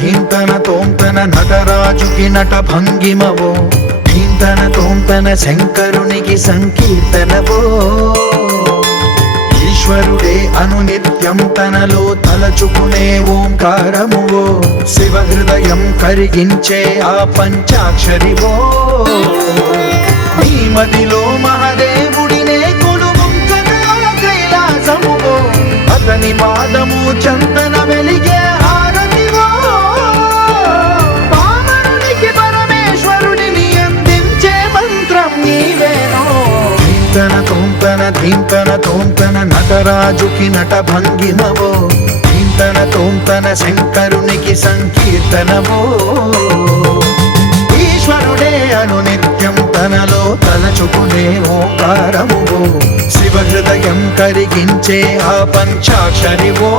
ధీంతన తోంతన నటరాజుకి నట భంగిమవో, ధీంతన తోంతన శంకరునికి సంకీర్తనవో. ఈశ్వరుడే అనునిత్యం తనలో తలచుకునే ఓంకారమువో, శివ హృదయం కరిగించే ఆ పంచాక్షరివో. నీ మదిలో మహాదేవుడినే కొలువుంచగా కైలాసమువో, అతని పాదము చందన వెలిగే హారతివో. పామరునికి పరమేశ్వరుడిని అందించే మంత్రం నీవేనో. ధీంతన తోంతన ధీంతన తోంతన నటరాజుకి నట భంగిమవో, ధీంతన తోంతన శంకరునికి సంకీర్తనవో. ఈశ్వరుడే అనునిత్యం తనలో తలచుకునే ఓంకారమువో, శివ హృదయం కరిగించే ఆ పంచాక్షరివో.